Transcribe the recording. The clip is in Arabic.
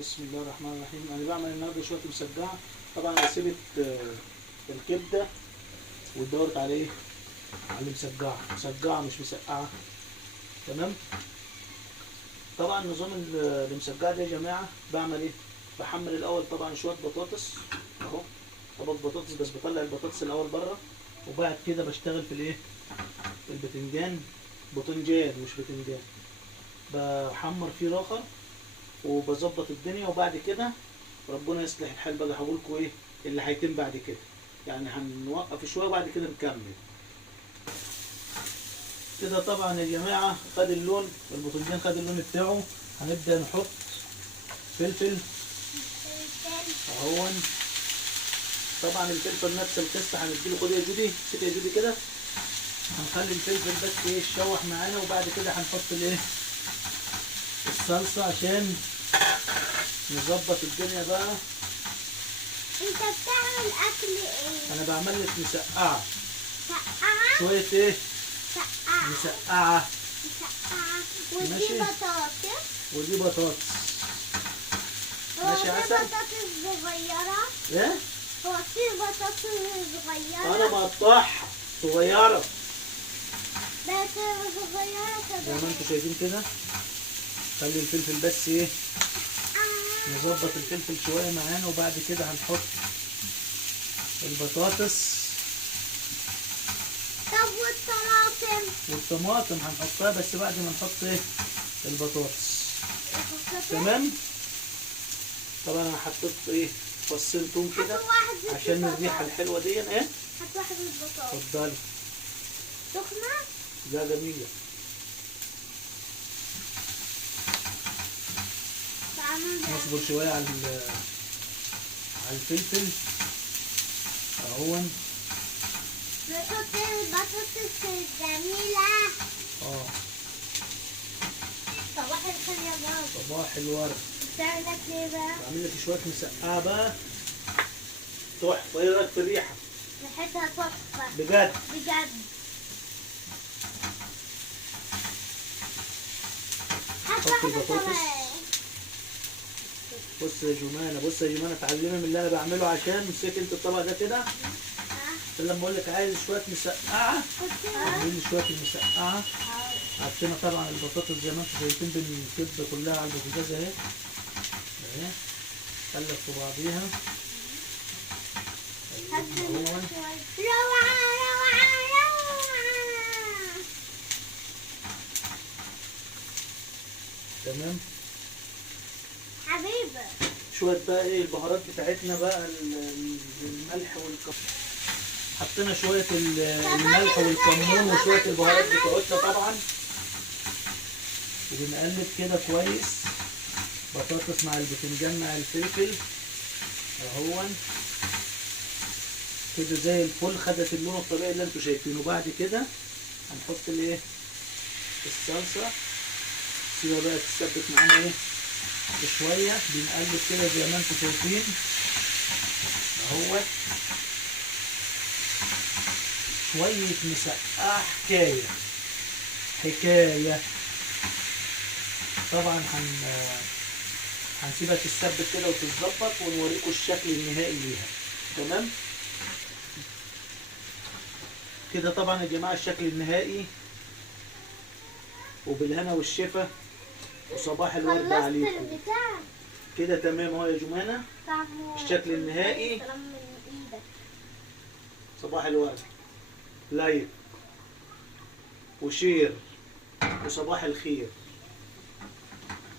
بسم الله الرحمن الرحيم. انا بعمل النهارده شويه مسجعه. طبعا غسلت الكبده ودورت على ايه، على المسجعه. مسجعه مش مسقعه. تمام. طبعا نظام المسجعه ده يا جماعه بعمل ايه، بحمل الاول طبعا شويه بطاطس اهو، طبق بطاطس، بس بطلع البطاطس الاول بره، وبعد كده بشتغل في الايه، في البتنجان. بتنجان مش بتنجان. بحمر فيه راخر وبظبط الدنيا، وبعد كده ربنا يصلح الحال بقى هقول لكم ايه اللي هيتم بعد كده. يعني هنوقف شويه وبعد كده نكمل. كده طبعا يا جماعه خد اللون، الباذنجان خد اللون بتاعه. هنبدا نحط فلفل اهون. طبعا الفلفل نفس القصه، هنديله. خد يا جودي، سيب يا جودي كده. هنخلي الفلفل بس ايه يتشوح معانا، وبعد كده هنحط الايه، الصلصه عشان نظبط الدنيا بقى. انت بتعمل اكل ايه؟ انا بعمل لك مسقعه. مسقعة؟ شويه ايه، مسقعة. مسقعه. مسقعة. ودي ماشي. بطاطس. ودي بطاطس. ماشي يا هو في عسل. بطاطس صغيرة؟ ايه، هو في بطاطس صغيرة؟ انا مقطعها صغيره بس صغيرة كده. زي ما انتم شايفين كده. خلي الفلفل بس ايه، نظبط الفلفل شويه معانا، وبعد كده هنحط البطاطس. طب والطماطم؟ والطماطم هنحطها بس بعد ما نحط ايه، البطاطس. تمام. طبعا انا حطيت ايه، فصين توم كده عشان الريحه الحلوه دي. ايه، هات واحد من البطاطس. اتفضلي. سخنة؟ لا جميله. نصبر شويه على الفلفل اهون. نحط البطاطس الجميلة. اه، صباح الخير يا بابا. صباح الورد. بتعمل اكل ايه بقى؟ بعمل لك شويه مسقعه بقى تحفه. ايه رايك في الريحه؟ ريحتها تحفة بجد. بجد. هات حط واحدة البطاطس. كمان. بص يا جمانه، بص يا جمانه، اتعلمي من اللي انا بعمله. عشان مسكت انت الطبق ده كده، لما اقول لك عايز شويه مسقعه اعملي لي شويه المسقعه. حطينا طبعا البطاطس زي ما انتم شايفين بالكبده كلها على البوتاجاز اهي. اهي خلت في بعضيها. روعة روعة روعة. تمام. حبيبي. شويه بقى ايه البهارات بتاعتنا بقى، الملح والكمون. حطينا شويه الملح والكمون وشويه البهارات بتاعتنا طبعا، وبنقلب كده كويس. بطاطس مع البتنجان مع الفلفل اهون كده زي الفل. خدت اللون الطبيعي اللي انتوا شايفينه. وبعد كده هنحط الايه، الصلصه. سيبها بقى تتسبك معانا ايه شويه. بنقلب كده زي ما انتوا شايفين اهوت. شويه مسقعه حكايه حكايه. طبعا هنسيبها تتسبك كده وتتظبط، ونوريكم الشكل النهائي ليها. تمام كده. طبعا يا جماعه الشكل النهائي، وبالهنا والشفا وصباح الورد عليكم. كده تمام اهو يا جمانه. الشكل النهائي. صباح الورد. لايك وشير وصباح الخير.